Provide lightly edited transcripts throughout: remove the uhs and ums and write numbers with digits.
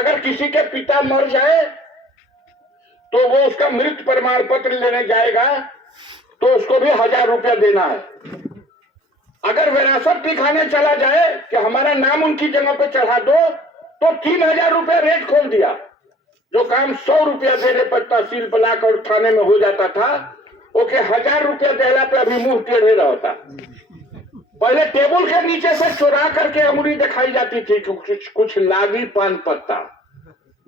अगर किसी के पिता मर जाए तो वो उसका मृत प्रमाण पत्र लेने जाएगा तो उसको भी 1000 रुपया देना है। अगर विरासत दिखाने चला जाए कि हमारा नाम उनकी जगह पे चढ़ा दो तो 3000 रुपया रेट खोल दिया। जो काम 100 रुपया देने पर तहसील ब्लॉक और थाने में हो जाता था ओके 1000 रुपया देने पे अभी मुंह टेढ़े रहता। पहले टेबल के नीचे से चुरा करके अंगुली दिखाई जाती थी कुछ लागी पान पत्ता।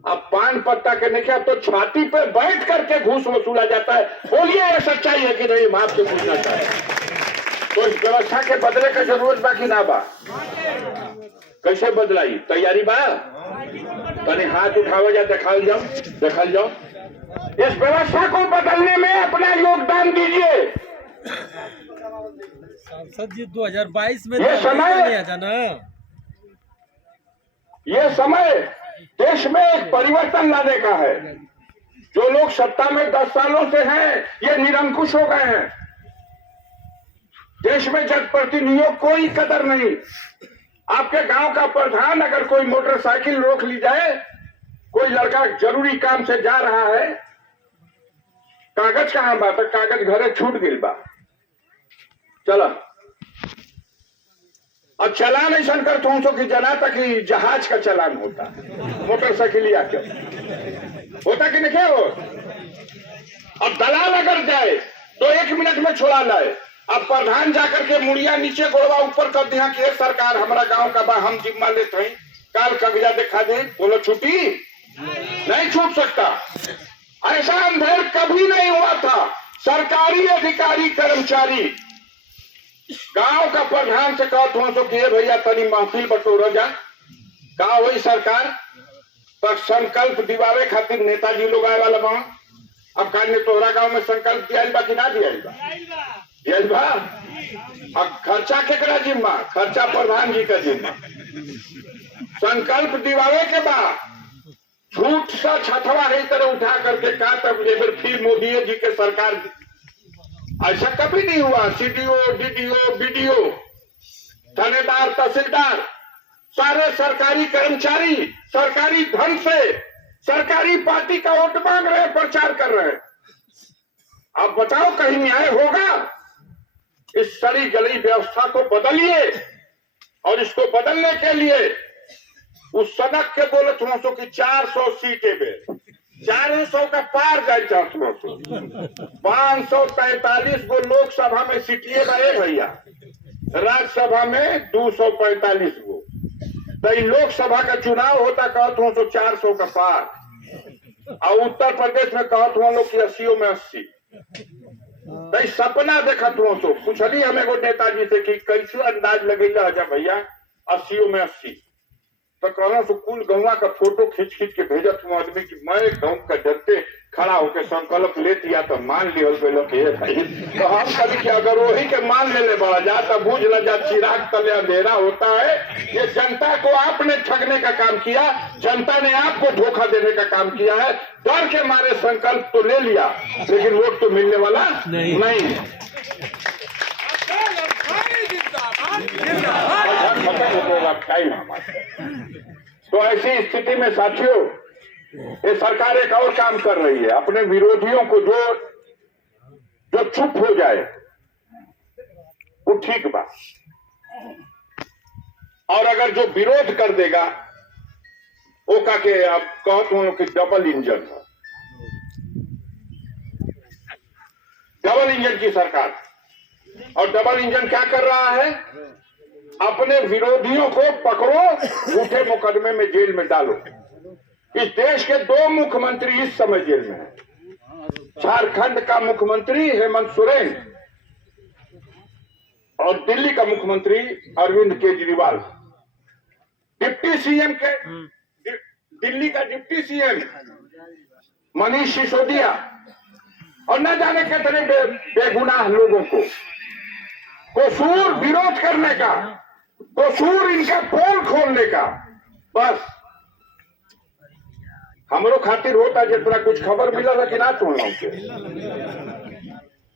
अब पान पत्ता के नहीं तो छाती पे बैठ करके घूस वसूला जाता है। बोलिए ये सच्चाई है कि नहीं? माफ से पूछना चाहे तो इस व्यवस्था के बदले का जरूरत बा कि ना बा? कैसे बदलाई? तैयारी बा? तनी हाथ उठाओ जा, देखल जाओ। इस व्यवस्था को बदलने में अपना योगदान दीजिए। सांसद जी 2022 में ये समय देश में एक परिवर्तन लाने का है। जो लोग सत्ता में 10 सालों से हैं ये निरंकुश हो गए हैं। देश में जनप्रतिनिधियों कोई कदर नहीं। आपके गांव का प्रधान अगर कोई मोटरसाइकिल रोक ली जाए, कोई लड़का जरूरी काम से जा रहा है, कागज कहां बा? तो कागज घरे छूट गई बा, चला और चलान ऐसा करता हूं कि जना तक जहाज का चलान होता, मोटरसाइकिल या क्यों होता कि नहीं हो? और दलाल अगर जाए तो 1 मिनट में छुड़ा लाए। अब प्रधान जाकर के मुड़िया नीचे गोड़वा ऊपर कर दिया कि सरकार हमारा गांव का बा, हम जिम्मा लेते हैं, काल कागजा दिखा दे, बोलो छुट्टी नहीं छूट सकता। ऐसा अंधेर कभी नहीं हुआ था। सरकारी अधिकारी कर्मचारी गांव का प्रधान से कहते हो सो कि भैया तनी महफिल बटोर जा का वही सरकार पर संकल्प दिवावे खातिर नेताजी लोग आए वाला बा। अब काल ने तोहरा गांव में संकल्प दिया बा कि ना दिया बा? अब खर्चा केकरा जिम्मा? खर्चा प्रधान जी का जिम्मा। संकल्प दिवावे के बाद झूठ सा छठवा है तरह उठा करके कहा तब फिर मोदी जी के सरकार। ऐसा कभी नहीं हुआ। सीडीओ, डीडीओ, बीडीओ, थानेदार, तहसीलदार, सारे सरकारी कर्मचारी सरकारी धन से सरकारी पार्टी का वोट मांग रहे हैं, प्रचार कर रहे हैं। अब बताओ कहीं न्याय होगा? इस सड़ी गली व्यवस्था को बदलिए और इसको बदलने के लिए उस सड़क के बोले तुम सो की 400 सीटें में 400 का पार जाए 400 543 गो लोकसभा में सीटिए रहे भैया, राज्यसभा में 245 गो। तो लोकसभा का चुनाव होता कहत हो तो 400 का पार और उत्तर प्रदेश में कहत हो लोग की 80 में 80। तो सपना देखत हो तो पूछली हमें को नेताजी से कि कैसे अंदाज लगेगा जब भैया 80 में 80। तो कहना तो कुल गौवा का फोटो खींच के भेजत हूँ आदमी की मैं गाँव का डरते खड़ा होकर संकल्प ले दिया तो मान लिया भाई। तो हम कभी कि अगर वही के मान ले बड़ा जा तो बूझ ल जा चिराग तले अंधेरा होता है। ये जनता को आपने ठगने का काम किया, जनता ने आपको धोखा देने का काम किया है। डर के मारे संकल्प तो ले लिया लेकिन वोट तो मिलने वाला नहीं। तो ऐसी स्थिति में साथियों ये सरकार एक और काम कर रही है। अपने विरोधियों को जो चुप हो जाए वो ठीक बात, और अगर जो विरोध कर देगा वो का के आप कहते हो कि डबल इंजन है। डबल इंजन की सरकार, और डबल इंजन क्या कर रहा है? अपने विरोधियों को पकड़ो, झूठे मुकदमे में जेल में डालो। इस देश के 2 मुख्यमंत्री इस समय जेल में हैं। झारखंड का मुख्यमंत्री हेमंत सोरेन और दिल्ली का मुख्यमंत्री अरविंद केजरीवाल। डिप्टी सीएम के दिल्ली का डिप्टी सीएम मनीष सिसोदिया और न जाने कितने बेगुनाह लोगों को कसूर विरोध करने का, कसूर इनका पोल खोलने का। बस हमरो खातिर होता जितना कुछ खबर मिला था कि ना तुम लोग के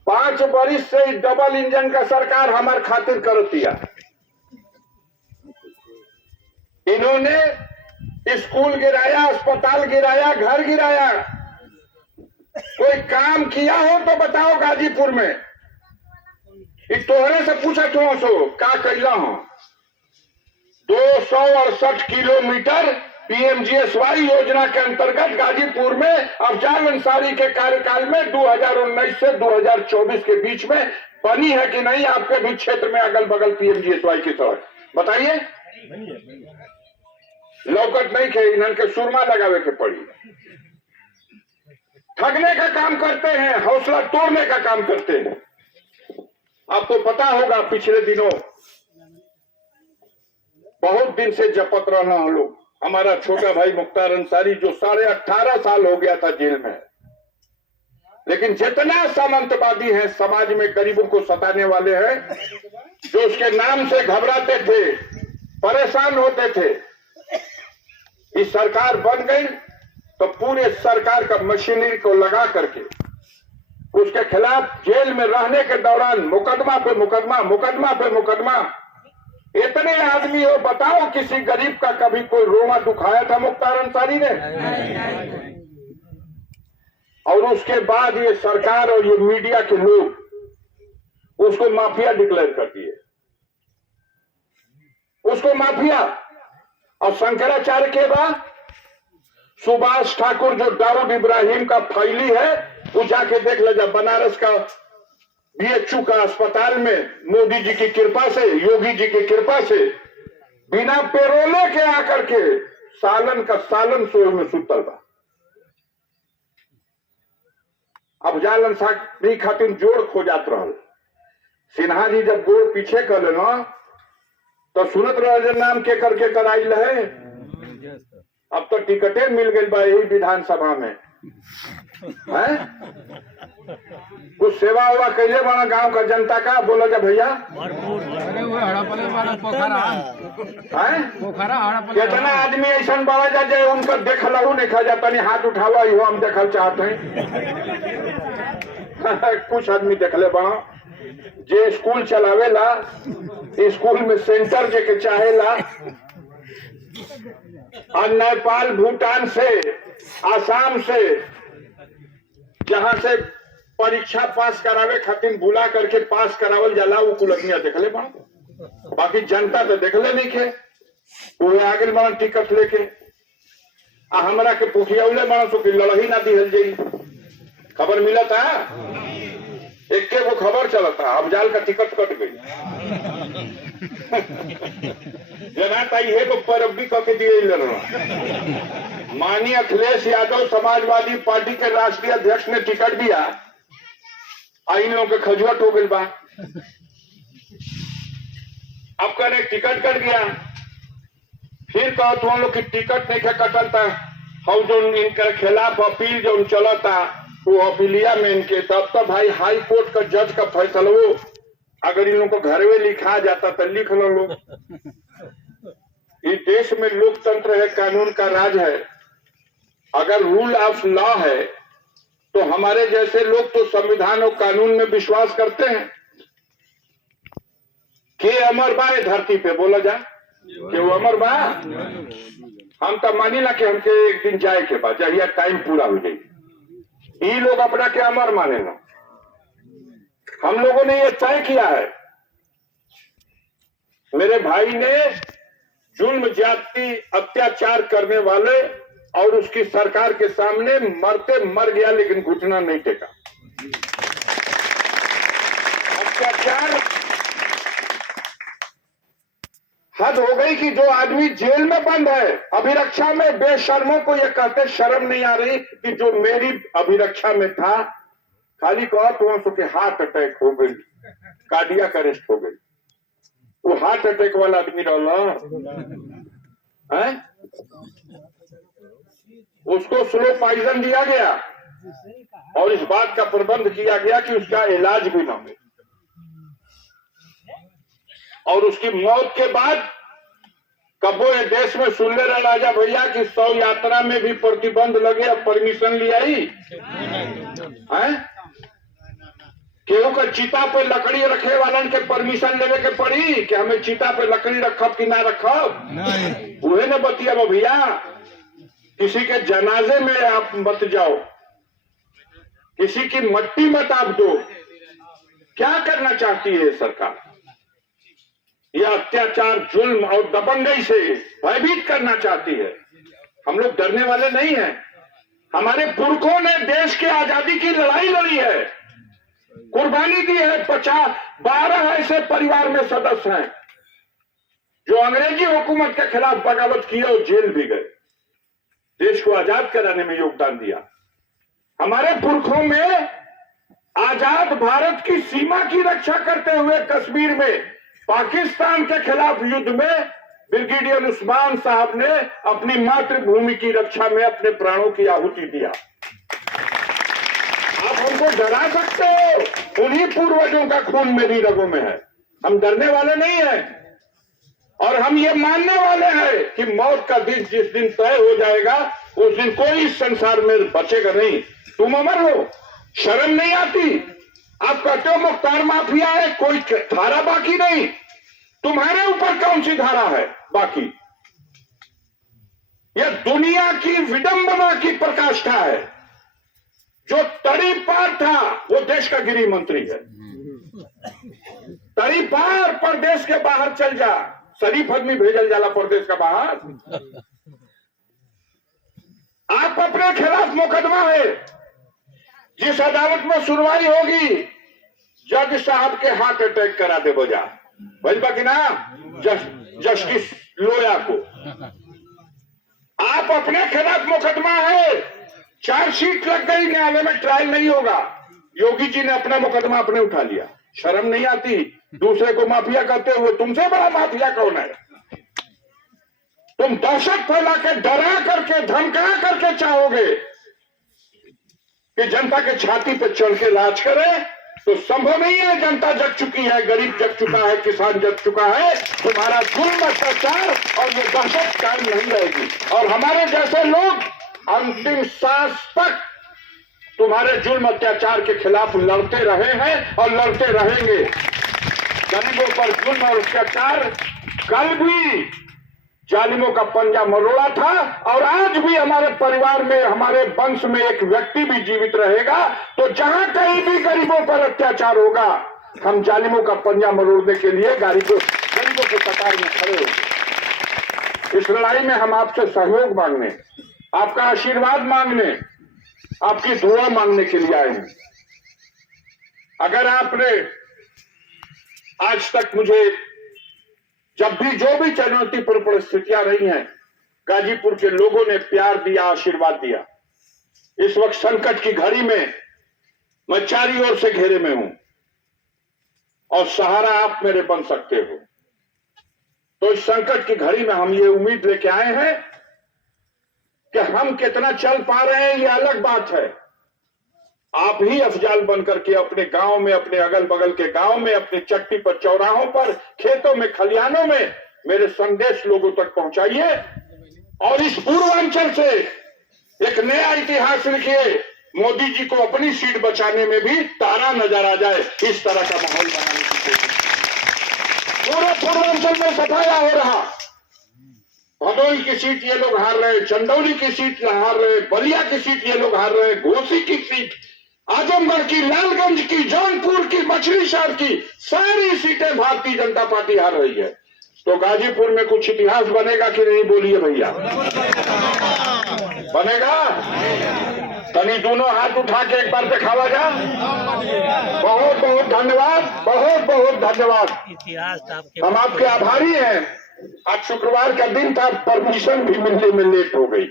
5 वर्ष से डबल इंजन का सरकार हमारे खातिर कर दिया। इन्होंने स्कूल गिराया, अस्पताल गिराया, घर गिराया। कोई काम किया हो तो बताओ गाजीपुर में। तोहरे से पूछा तुम सो का कैला हो। 268 किलोमीटर पीएमजीएसवाई योजना के अंतर्गत गाजीपुर में अफजाल अंसारी के कार्यकाल में 2019 से 2024 के बीच में बनी है कि नहीं आपके भी क्षेत्र में अगल बगल पीएमजीएसवाई की सड़क? बताइए। लौकत नहीं के इन्हन के सुरमा लगावे के पड़ी। ठगने का काम करते हैं, हौसला तोड़ने का काम करते हैं। आपको पता होगा पिछले दिनों बहुत दिन से जपत रहना हम लोग, हमारा छोटा भाई मुख्तार अंसारी जो 18.5 साल हो गया था जेल में। लेकिन जितना सामंतवादी हैं समाज में गरीबों को सताने वाले हैं, जो उसके नाम से घबराते थे, परेशान होते थे, इस सरकार बन गई तो पूरे सरकार का मशीनरी को लगा करके उसके खिलाफ जेल में रहने के दौरान मुकदमा पे मुकदमा, मुकदमा पे मुकदमा। इतने आदमी हो, बताओ किसी गरीब का कभी कोई रोमा दुखाया था मुख्तार अंसारी ने? और उसके बाद ये सरकार और ये मीडिया के लोग उसको माफिया डिक्लेयर कर दिए, उसको माफिया। और शंकराचार्य के बाद सुभाष ठाकुर जो दाऊद इब्राहिम का फैली है, वो जाके देख ले जा बनारस का बीएचयू का अस्पताल में मोदी जी की कृपा से, योगी जी की कृपा से बिना पेरोले के आकर के सालन का सालन सोए में सुतल बा। अफजाल अंसारी खातिर जोड़ खोजात रहल। सिन्हा जी जब गोड़ पीछे कर लेना तो सुनत रह नाम के करके कराई रहे। अब तो टिकटे मिल गई बा यही विधानसभा में है। कुछ सेवा हुआ कैले बना गांव का जनता का? बोला जा भैया। कितना आदमी ऐसा बड़ा जा जाए उनका देख लहू नहीं खा जाता, नहीं हाथ उठावा यो हम देखल चाहते हैं। कुछ आदमी देखले बना जे स्कूल चलावेला, स्कूल में सेंटर जे के चाहेला, और नेपाल भूटान से आसाम से जहां से परीक्षा पास करावे खातिर बुला करके पास करावल जाला, वो कुलनिया देखले बा। बाकी जनता तो देखले नहीं के, वो आगे बड़ा टिकट लेके आ हमरा के पुखियाउले बड़ा सो कि लड़ही ना दिहल जाई। खबर मिला था, एक के वो खबर चला था अफजाल का टिकट कट गई। जनाता है तो परब्बी करके दिए लड़ना। माननीय अखिलेश यादव समाजवादी पार्टी के राष्ट्रीय अध्यक्ष ने टिकट दिया, इन लोगों के खजुआट हो गई बा। अब करे टिकट कट गया, फिर कहो तो हम लोग की टिकट नहीं कटल था। हम जो इनके खिलाफ अपील जो चलता वो अपीलिया में इनके तब तो भाई हाई कोर्ट का जज का फैसला वो अगर इन लोगों को घर में लिखा जाता तो लिख लो लोग। इस देश में लोकतंत्र है, कानून का राज है। अगर रूल ऑफ लॉ है तो हमारे जैसे लोग तो संविधान और कानून में विश्वास करते हैं। के अमर बा धरती पे? बोला जा कि वो अमर बा। हम तो मानी ना कि हमके एक दिन जाए के बाद जहिया टाइम पूरा हो जाए, ये लोग अपना के अमर माने ना। हम लोगों ने ये तय किया है। मेरे भाई ने जुल्म ज्यादती अत्याचार करने वाले और उसकी सरकार के सामने मरते मर गया, लेकिन घुटना नहीं टेका। अत्याचार हद हो गई कि जो आदमी जेल में बंद है अभिरक्षा में, बेशर्मों को यह कहते शर्म नहीं आ रही कि जो मेरी अभिरक्षा में था, खाली कहा तो के हार्ट अटैक हो गई, कार्डियक अरेस्ट हो गई। वो हार्ट अटैक वाला आदमी रहा है, उसको स्लो पॉइजन दिया गया और इस बात का प्रबंध किया गया कि उसका इलाज भी ना हो। और उसकी मौत के बाद कबो ये देश में सुन ले रहा राजा भैया कि 100 यात्रा में भी प्रतिबंध लगे, अब परमिशन लिया ही है। केहू का चिता पे लकड़ी रखे वालन के परमिशन लेवे के पड़ी कि हमें चिता पे लकड़ी रखब कि ना रखब, उहे न बतिया भैया। किसी के जनाजे में आप मत जाओ, किसी की मट्टी मत आप दो। क्या करना चाहती है सरकार? यह अत्याचार, जुल्म और दबंगई से भयभीत करना चाहती है। हम लोग डरने वाले नहीं हैं। हमारे पुरखों ने देश की आजादी की लड़ाई लड़ी है, कुर्बानी दी है। 12 ऐसे परिवार में सदस्य हैं जो अंग्रेजी हुकूमत के खिलाफ बगावत किए और जेल भी गए, देश को आजाद कराने में योगदान दिया। हमारे पुरखों में आजाद भारत की सीमा की रक्षा करते हुए कश्मीर में पाकिस्तान के खिलाफ युद्ध में ब्रिगेडियर उस्मान साहब ने अपनी मातृभूमि की रक्षा में अपने प्राणों की आहुति दिया। आप हमको डरा सकते हो, उन्हीं पूर्वजों का खून मेरी रगों में है। हम डरने वाले नहीं हैं और हम ये मानने वाले हैं कि मौत का दिन जिस दिन तय हो जाएगा उस दिन कोई इस संसार में बचेगा नहीं। तुम अमर हो, शर्म नहीं आती? आप कहते हो मुख्तार माफिया है, कोई धारा बाकी नहीं। तुम्हारे ऊपर कौन सी धारा है बाकी? यह दुनिया की विडंबना की पराकाष्ठा है। जो तड़ी पार था वो देश का गृह मंत्री है। तड़ी पार प्रदेश के बाहर चल जा, शरीफ आदमी भेजल जाला प्रदेश का बाहर। आप अपने खिलाफ मुकदमा है, जिस अदालत में सुनवाई होगी जज साहब के हार्ट अटैक करा दे बजा भजबा की ना जस्टिस लोया को। आप अपने खिलाफ मुकदमा है, चार्जशीट लग गई, न्यायालय में ट्रायल नहीं होगा। योगी जी ने अपना मुकदमा अपने उठा लिया। शर्म नहीं आती दूसरे को माफिया कहते हुए? तुमसे बड़ा माफिया कौन है? तुम दहशत फैला के, डरा करके, धमका करके चाहोगे कि जनता के छाती पर चढ़ के राज करे, तो संभव नहीं है। जनता जग चुकी है, गरीब जग चुका है, किसान जग चुका है। तुम्हारा जुल्म, अत्याचार और ये दहशत कायम नहीं रहेगी। और हमारे जैसे लोग अंतिम सांस तक तुम्हारे जुल्म अत्याचार के खिलाफ लड़ते रहे हैं और लड़ते रहेंगे। गरीबों पर जुल्म और अत्याचार कल भी जालिमों का पंजा मरोड़ा था और आज भी हमारे परिवार में, हमारे वंश में एक व्यक्ति भी जीवित रहेगा तो जहां कहीं भी गरीबों पर अत्याचार होगा, हम जालिमों का पंजा मरोड़ने के लिए गरीबों के कतार में खड़े होंगे। इस लड़ाई में हम आपसे सहयोग मांगने, आपका आशीर्वाद मांगने, आपकी दुआ मांगने के लिए आए हैं। अगर आपने आज तक मुझे जब भी जो भी चुनौतीपूर्ण परिस्थितियां रही हैं, गाजीपुर के लोगों ने प्यार दिया, आशीर्वाद दिया। इस वक्त संकट की घड़ी में मैं चारों ओर से घेरे में हूं और सहारा आप मेरे बन सकते हो। तो इस संकट की घड़ी में हम ये उम्मीद लेके आए हैं कि हम कितना चल पा रहे हैं ये अलग बात है। आप ही अफजाल बनकर के अपने गांव में, अपने अगल बगल के गांव में, अपनी चट्टी पर, चौराहों पर, खेतों में, खलिहानों में मेरे संदेश लोगों तक पहुंचाइए और इस पूर्वांचल से एक नया इतिहास लिखिए। मोदी जी को अपनी सीट बचाने में भी तारा नजर आ जाए, इस तरह का माहौल बनाने की कोशिश। पूरे पूर्वांचल में सफाया हो रहा। भदोई की सीट ये लोग हार रहे, चंदौली की सीट हार रहे, बलिया की सीट ये लोग हार रहे, घोसी की सीट, आजमगढ़ की, लालगंज की, जौनपुर की, मछली शहर की सारी सीटें भारतीय जनता पार्टी हार रही है। तो गाजीपुर में कुछ इतिहास बनेगा कि नहीं? बोलिए भैया, बनेगा? तनी दोनों हाथ उठा के एक बार दिखावा जा। बहुत बहुत धन्यवाद, बहुत बहुत धन्यवाद। हम आपके आभारी हैं। आज शुक्रवार का दिन था, परमिशन भी मिलने में लेट हो गई,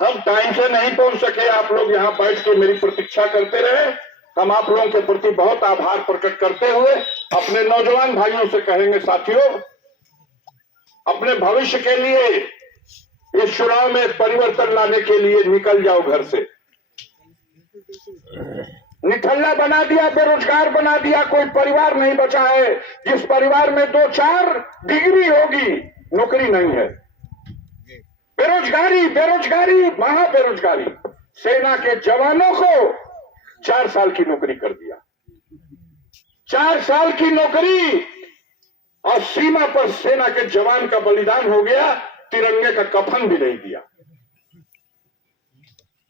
हम टाइम से नहीं पहुंच सके। आप लोग यहाँ बैठ के मेरी प्रतीक्षा करते रहे। हम आप लोगों के प्रति बहुत आभार प्रकट करते हुए अपने नौजवान भाइयों से कहेंगे, साथियों, अपने भविष्य के लिए इस चुनाव में परिवर्तन लाने के लिए निकल जाओ घर से। निठल्ला बना दिया, बेरोजगार बना दिया, कोई परिवार नहीं बचा है जिस परिवार में 2-4 डिग्री होगी, नौकरी नहीं है। बेरोजगारी, बेरोजगारी, महा बेरोजगारी। सेना के जवानों को 4 साल की नौकरी कर दिया, 4 साल की नौकरी, और सीमा पर सेना के जवान का बलिदान हो गया, तिरंगे का कफन भी नहीं दिया।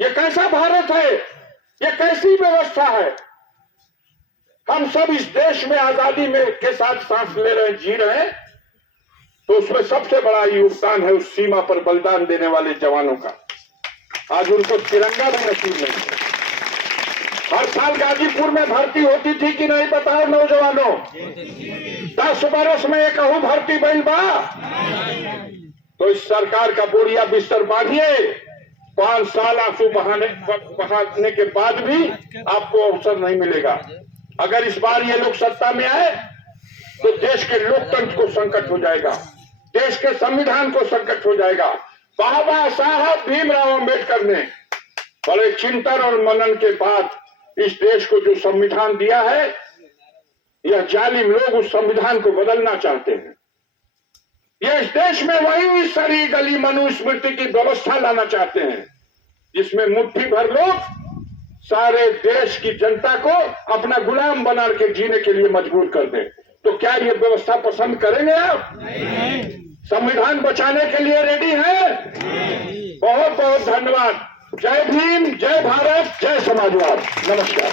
ये कैसा भारत है, ये कैसी व्यवस्था है। हम सब इस देश में आजादी में के साथ सांस ले रहे हैं, जी रहे हैं, तो उसमें सबसे बड़ा योगदान है उस सीमा पर बलिदान देने वाले जवानों का। आज उनको तिरंगा भी नसीब नहीं है। हर साल गाजीपुर में भर्ती होती थी कि नहीं बताओ नौजवानों? 10 बरस में एक अहू भर्ती बन बा। तो इस सरकार का बोरिया बिस्तर बांधिए, 5 साल आंसू बहाने के बाद भी आपको अवसर नहीं मिलेगा। अगर इस बार ये लोग सत्ता में आए तो देश के लोकतंत्र को संकट हो जाएगा, देश के संविधान को संकट हो जाएगा। बाबा साहब भीमराव अंबेडकर ने बड़े चिंतन और मनन के बाद इस देश को जो संविधान दिया है, यह जालिम लोग उस संविधान को बदलना चाहते हैं। यह इस देश में वही सरी गली मनुस्मृति की व्यवस्था लाना चाहते हैं, जिसमें मुट्ठी भर लोग सारे देश की जनता को अपना गुलाम बना के जीने के लिए मजबूर कर दें। तो क्या ये व्यवस्था पसंद करेंगे आप? संविधान बचाने के लिए रेडी हैं? बहुत बहुत धन्यवाद। जय भीम, जय भारत, जय समाजवाद। नमस्कार।